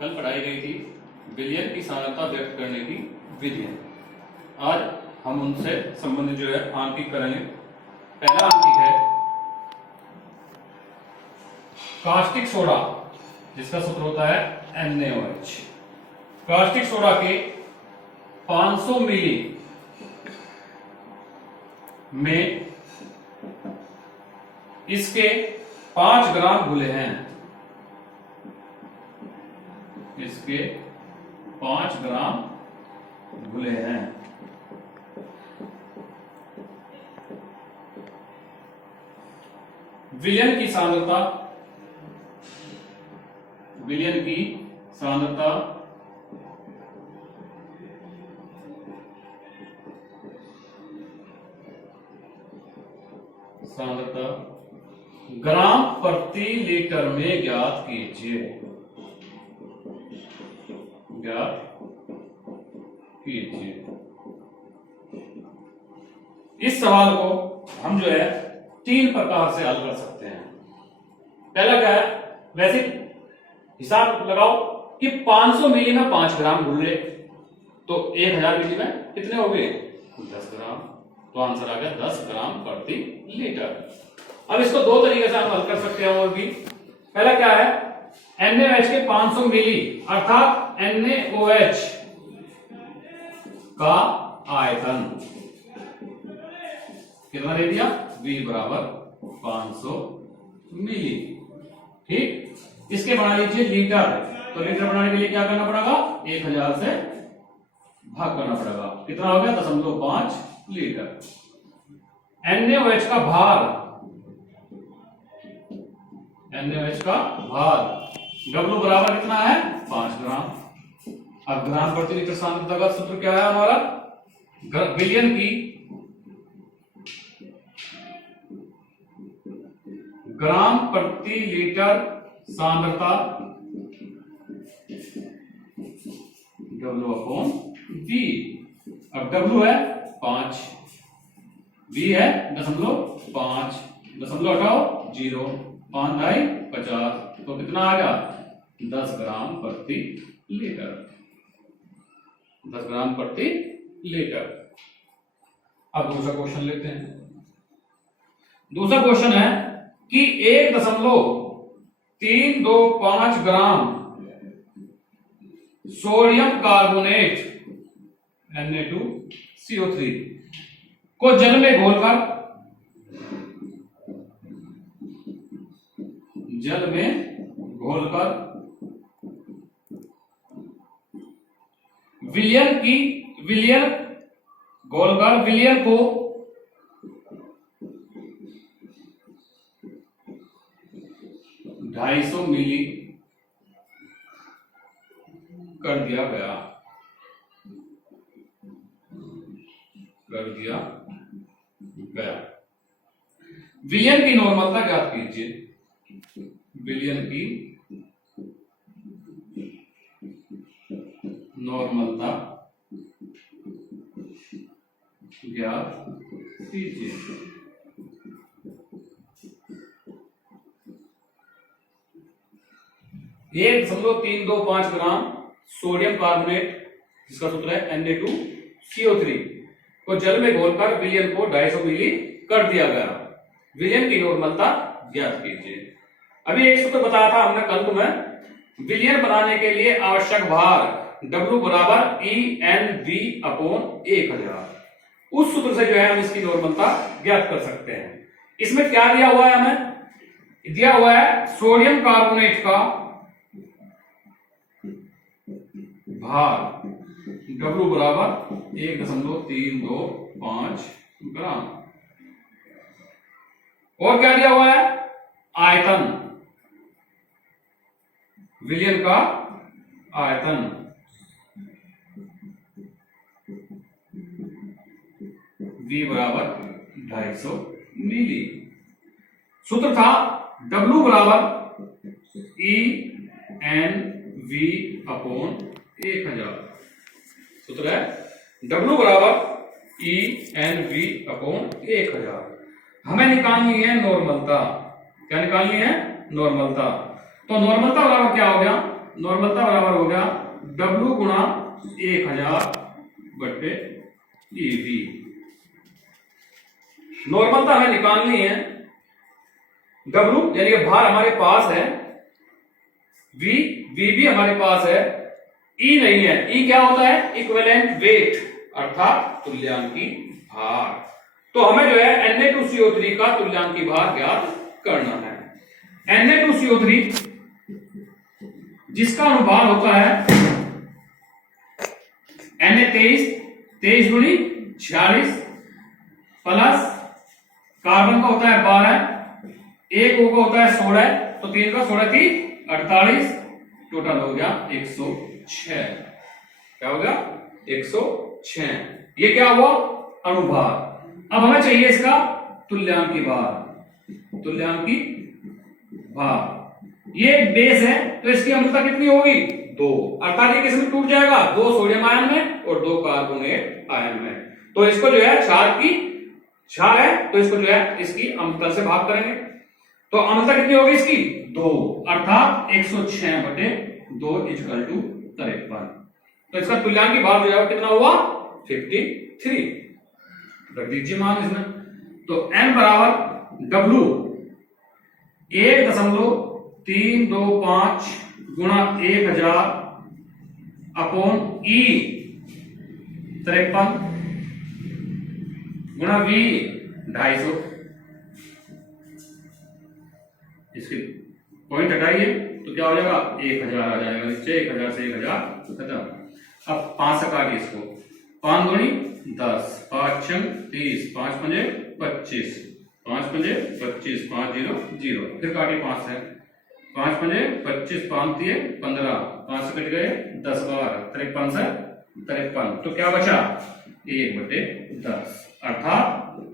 कल पढ़ाई गई थी विलयन की सांद्रता व्यक्त करने की विधियां। आज हम उनसे संबंधित जो है आंकिक करेंगे। पहला आंकिक है कास्टिक सोडा, जिसका सूत्र होता है NaOH। कास्टिक सोडा के 500 मिली में इसके 5 ग्राम घुले हैं। इसके 5 ग्राम घुले हैं। विलयन की सांद्रता ग्राम प्रति लीटर में ज्ञात कीजिए। इस सवाल को हम जो है 3 प्रकार से हल कर सकते हैं। पहला क्या है, वैसे हिसाब लगाओ कि 500 मिली में 5 ग्राम घुल रहे, तो 1000 मिली में कितने हो गए? 10 ग्राम। तो आंसर आ गया 10 ग्राम प्रति लीटर। अब इसको 2 तरीके से हम हल कर सकते हैं और भी। पहला क्या है, NaOH के 500 मिली अर्थात NaOH का आयतन कितना दे दिया? V बराबर 500 मिली। ठीक, इसके बना लीजिए लीटर। तो लीटर बनाने के लिए क्या करना पड़ेगा? 1000 से भाग करना पड़ेगा। कितना हो गया? 0.5 लीटर। NaOH का भार, W बराबर कितना है? 5 ग्राम। अब ग्राम प्रति लीटर सांद्रता का सूत्र क्या है हमारा? विलयन की ग्राम प्रति लीटर सांद्रता W/V। अब W है 5, V है 0.5, दशमलव हटाओ 0, 5 ढाई 50, तो कितना आ गया? 10 ग्राम प्रति लीटर। 10 ग्राम प्रति लीटर। अब दूसरा क्वेश्चन लेते हैं। दूसरा क्वेश्चन है कि 1.325 ग्राम सोडियम कार्बोनेट Na2CO3 को जल में घोलकर विलयन को 250 मिली कर दिया गया। विलयन की नॉर्मलता ज्ञात कीजिए। विलयन की नॉर्मलता ज्ञात कीजिए। 1.325 ग्राम सोडियम कार्बोनेट, जिसका सूत्र है Na2CO3 को जल में घोलकर विलयन को 250 मिली कर दिया गया। विलयन की नॉर्मलता ज्ञात कीजिए। अभी एक सूत्र बताया था हमने कल तुम्हें, विलयन बनाने के लिए आवश्यक भार W बराबर EnV/1000। उस सूत्र से जो है हम इसकी नॉर्मलता ज्ञात कर सकते हैं। इसमें क्या दिया हुआ है? हमें दिया हुआ है सोडियम कार्बोनेट का भार W बराबर 1.325 ग्राम। और क्या दिया हुआ है? आयतन, विलयन का आयतन V बराबर 250 मिली। सूत्र था W बराबर EnV/1000। सूत्र है W बराबर EnV/1000। हमें निकालनी है नॉर्मलता। क्या निकालनी है? नॉर्मलता। तो नॉर्मलता बराबर क्या हो गया? नॉर्मलता बराबर हो गया W गुणा 1000 बटे EV। नॉर्मलता हमें निकालनी है, W यानी कि भार हमारे पास है, V भी हमारे पास है, E नहीं है। E क्या होता है? इक्विवेलेंट वेट अर्थात तुल्यांकी भार। तो हमें जो है Na2CO3 का तुल्यांकी भार ज्ञात करना है। Na2CO3 जिसका अनुभार होता है Na23 गुणी 46 प्लस कार्बन का होता है 12, एक O का होता है 16, तो 3 का 16 की 48, टोटल हो गया 106। क्या हो गया? 106। ये क्या हुआ? अनुभार। अब हमें चाहिए इसका तुल्यांकी भार। तुल्यांकी भार ये बेस है, तो इसकी अम्लता कितनी होगी? 2, अर्थात ये किसमें टूट जाएगा? 2 सोडियम आयन में और 2 कार्बोनेट आयन में। तो इसको जो है क्षार है, तो इसको जो है इसकी अम्लता से भाग करेंगे, तो अम्लता कितनी होगी इसकी? 2, अर्थात 106 बटे 2 इक्वल टू 53। तो इसका तुल्यांकी भार जो है कितना हुआ? 53। रख दीजिए मान इसमें। तो N बराबर W 1.325 गुणा 1000 अपॉन E 53 गुणा V 250। इसके पॉइंट हटाइए तो क्या हो जाएगा? 1000 आ जाएगा नीचे। 1000 से 1000 खत्म। अब 5 से काटिए इसको। 5 दूनी 10, 5 छंग 30, 5 पंजे 25, 5 पंजे 25, 5 0 0। फिर काटिए 5 से। 5 पंजे 25, 5 दिए 15, 5 से कट गए 10 बार 53 से 53। तो क्या बचा? 1 बटे 10, अर्थात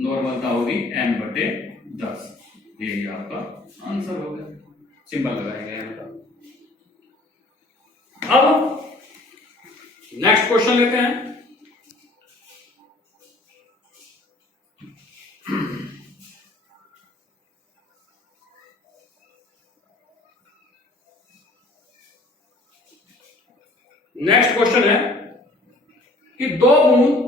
नॉर्मलता होगी N बटे 10। ये आपका आंसर हो गया। सिंबल लगाएंगे N का। अब नेक्स्ट क्वेश्चन लेते हैं। नेक्स्ट क्वेश्चन है कि 2 बूंद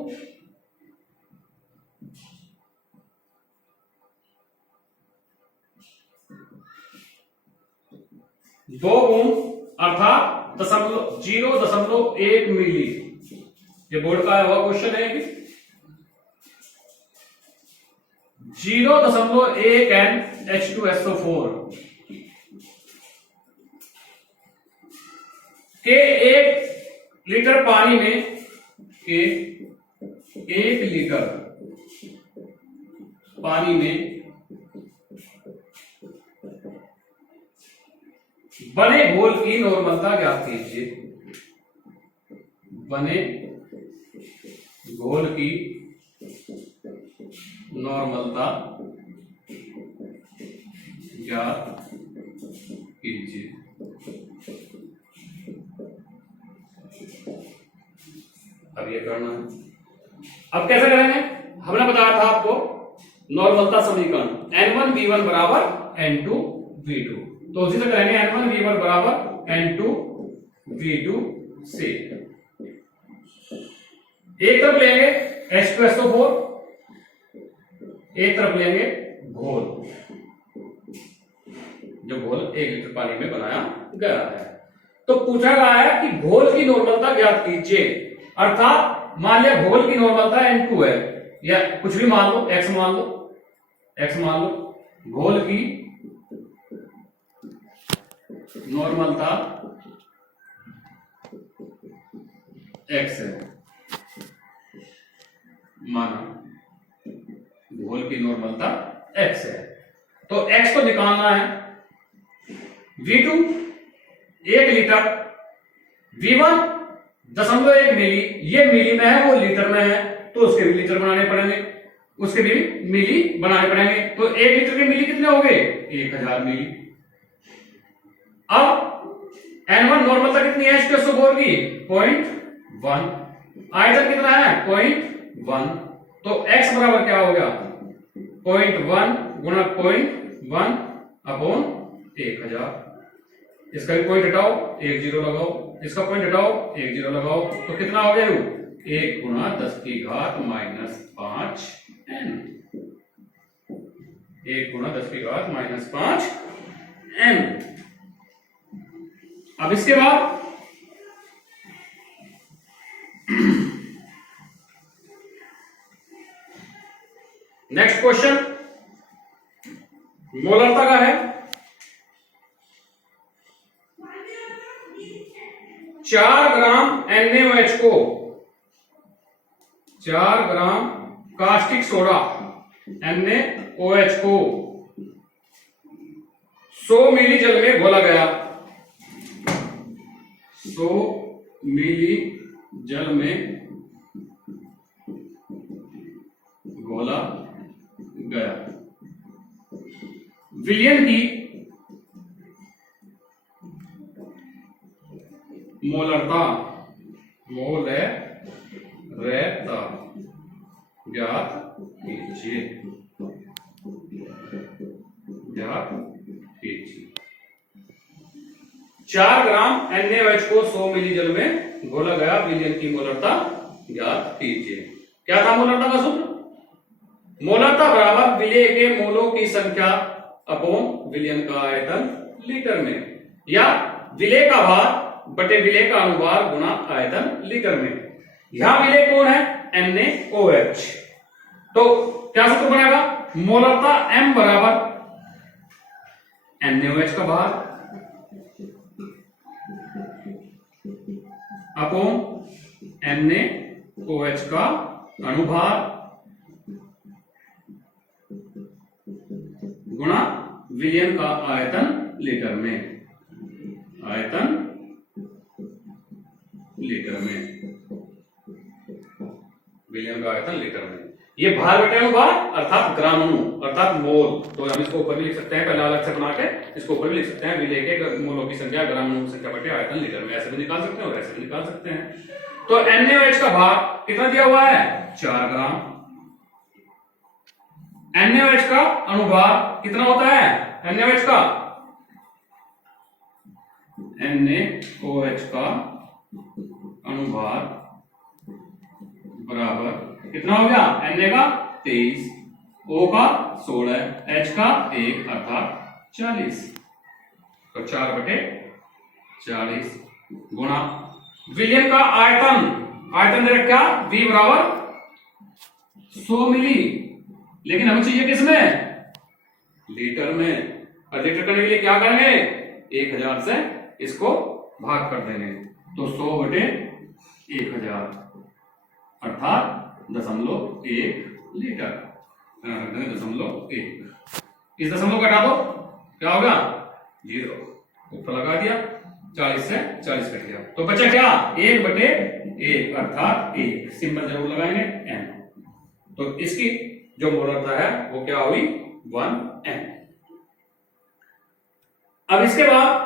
अर्थात 0.1 मिली, ये बोर्ड का हुआ क्वेश्चन है कि 0.1 NH2SO4 के 1 लीटर पानी में, के 1 लीटर पानी में बने घोल की नॉर्मलता ज्ञात कीजिए। बने घोल की नॉर्मलता ज्ञात कीजिए। अब ये करना है। अब कैसे करेंगे? हमने बताया था आपको नॉर्मलता समीकरण N1V1 बराबर N2V2, तो उसी से करेंगे N1V1 बराबर N2V2 से। एक तरफ लेंगे H2SO4, एक तरफ लेंगे घोल, जो घोल 1 लीटर पानी में बनाया गया है। तो पूछा गया है कि घोल की नॉर्मलता ज्ञात कीजिए, अर्थात मान लिया घोल की नॉर्मलता N2 है, या कुछ भी मान लो, X मान लो, X मान लो, घोल की नॉर्मलता X है, माना घोल की नॉर्मलता X है, तो X को निकालना है। V2 1 लीटर, V1 0.1 मिली, ये मिली में है, वो लीटर में है, तो उसके भी लीटर बनाने पड़ेंगे, उसके भी मिली बनाने पड़ेंगे। तो 1 लीटर के मिली कितने हो गए? 1000 मिली। अब N1 नॉर्मलता कितनी है H2SO4 की? 0.1। आयतन कितना है? 0.1। तो X बराबर क्या हो गया? 0.1 गुणा 0.1 अपॉन 1000। इसका भी पॉइंट हटाओ, 1 जीरो लगाओ, इसका पॉइंट हटाओ, 1 जीरो लगाओ, तो कितना हो गया? 1 गुणा 10 की घात माइनस 5 n। 1 गुणा 10 की घात माइनस 5 n। अब इसके बाद नेक्स्ट क्वेश्चन मोलरता का है। 4 ग्राम NaOH को 4 ग्राम कास्टिक सोडा NaOH को 100 मिली जल में घोला गया। 100 मिली जल में घोला गया। विलयन की मोलरता ज्ञात कीजिए। 4 ग्राम NaOH को 100 मिली जल में घोला गया। विलयन की मोलरता ज्ञात कीजिए। क्या था मोलरता का सूत्र? मोलरता बराबर विलेय के मोलों की संख्या अपॉन विलयन का आयतन लीटर में, या विलेय का भार बटे विलेय का अनुभार गुणा आयतन लीटर में। यहां विलेय कौन है? NaOH। तो क्या सूत्र बनेगा? मोलरता M बराबर NaOH का भार अपॉन NaOH का अनुभार गुणा विलयन का आयतन लीटर में। आयतन लीटर में, विलयन का आयतन लीटर में। ये भार बटे अनुभार अर्थात ग्राम अणु अर्थात मोल। तो हम इसको ऊपर भी लिख सकते हैं, पहले अलग से बना के इसको ऊपर भी लिख सकते हैं। विलेय के मोलों की संख्या ग्राम अणु की संख्या बटे आयतन लीटर में। ऐसे भी निकाल सकते हैं और ऐसे भी निकाल सकते हैं। तो NaOH का भार कितना दिया हुआ है? 4 ग्राम। NaOH का अनुभार कितना होता है? NaOH का अनुभार बराबर कितना हो गया? Na का 23, O का 16, H का 1 अर्थात 40। तो 4 बटे 40 गुणा विलयन का आयतन। आयतन दे रखा V बराबर 100 मिली, लेकिन हमें चाहिए किसमें? लीटर में। और लीटर करने के लिए क्या करेंगे? 1000 से इसको भाग कर देंगे। तो 100 बटे 1000 अर्थात 0.1 लीटर। 0.1। इस दशमलव का हटा दो, क्या होगा? 0। ऊपर लगा दिया, 40 से 40 कट गया, तो बचा क्या? 1 बटे 1 अर्थात 1। सिंबल जरूर लगाएंगे n। तो इसकी जो मोलरता है वो क्या हुई? 1n। अब इसके बाद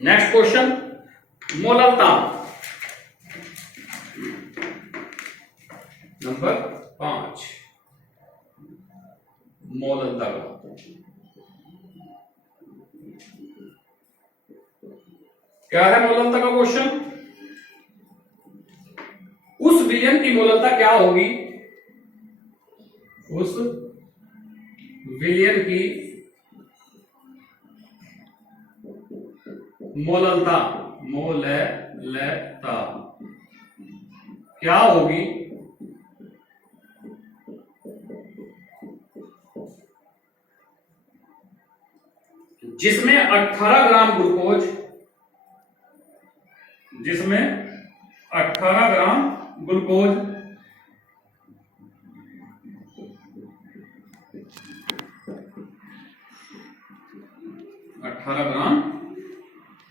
नेक्स्ट क्वेश्चन मोलरता नंबर 5। मोलरता का क्या है? मोलरता का क्वेश्चन, उस विलयन की मोलरता क्या होगी? उस विलयन की मोलरता क्या होगी जिसमें 18 gram glucose 18 gram glucose 18 gram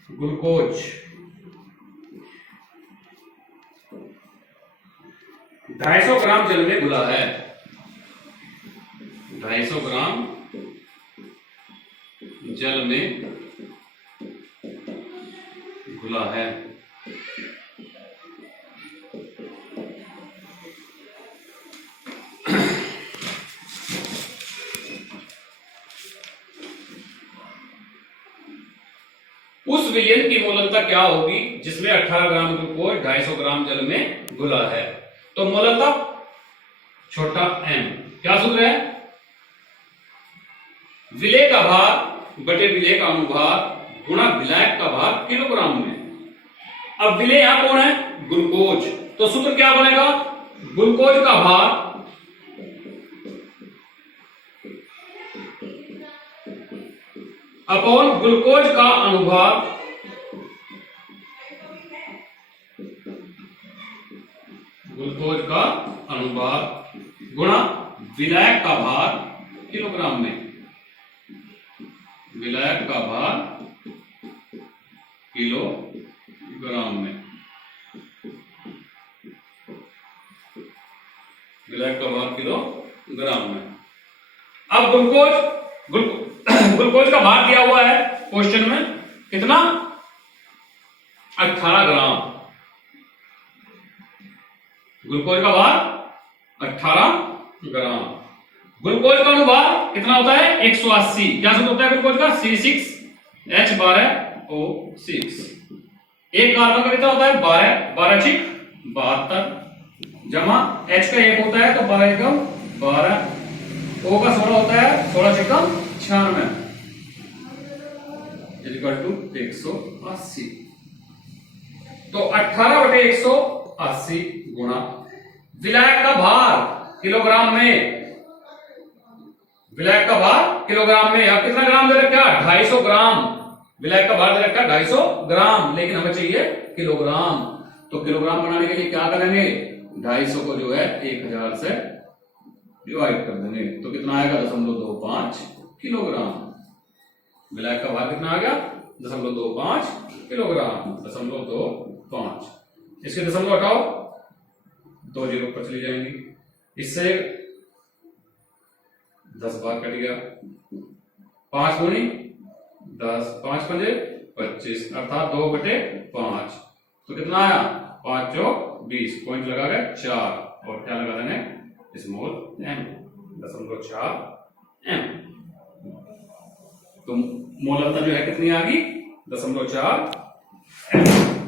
glucose 250 ग्राम जल में घुला है। 250 ग्राम जल में घुला है। उस विलयन की मोललता क्या होगी जिसमें 18 ग्राम ग्लूकोज 250 ग्राम जल में घुला है। तो मोललता छोटा m, क्या सूत्र है? विलेय का भार बटे विलेय का अनुभार गुणा विलायक का भार किलोग्राम में। अब विलेय यहां कौन है? ग्लूकोज। तो सूत्र क्या बनेगा? ग्लूकोज का भार अपॉन ग्लूकोज का अनुभार गुणा विलायक का भार किलोग्राम में। विलायक का भार किलोग्राम में। विलायक का भार किलोग्राम में। अब ग्लूकोज का भार दिया हुआ है क्वेश्चन में, कितना? 18 ग्राम। ग्लूकोज का भार 18 ग्राम। ग्लूकोज का अनुभार कितना होता है? 180। क्या सूत्र होता है ग्लूकोज का? C6H12O6। एक कार्बन का कितना होता है? 12। 12 6 72 जमा H का 1 होता है तो 12 एकम 12। O का 16 होता है, 16 एकम 96 इक्वल टू 180। तो 18 बटे 180 गुणा विलायक का भार किलोग्राम में। विलायक का भार किलोग्राम में। अब कितना ग्राम दे रखा? 250 ग्राम। विलायक का भार दे रखा 250 ग्राम, लेकिन हमें चाहिए किलोग्राम। तो किलोग्राम बनाने के लिए क्या करेंगे? 250 को जो है 1000 से डिवाइड कर देंगे तो कितना आएगा? 0.25 किलोग्राम। विलायक का भार कितना आ गया? 0.25 किलोग्राम। 0.25। इसके दशमलव हटाओ, 2 जीरो पर चली जाएंगी। इससे 10 बार कट गया। 5 गुणी 10, 5 पंजे 25 अर्थात 2/5। तो कितना आया? 5 चौक 20। पॉइंट लगा गए 4 और क्या लगा देंगे? Small m 0.4 m। तो मोललता जो है कितनी आ गई? 0.4 m।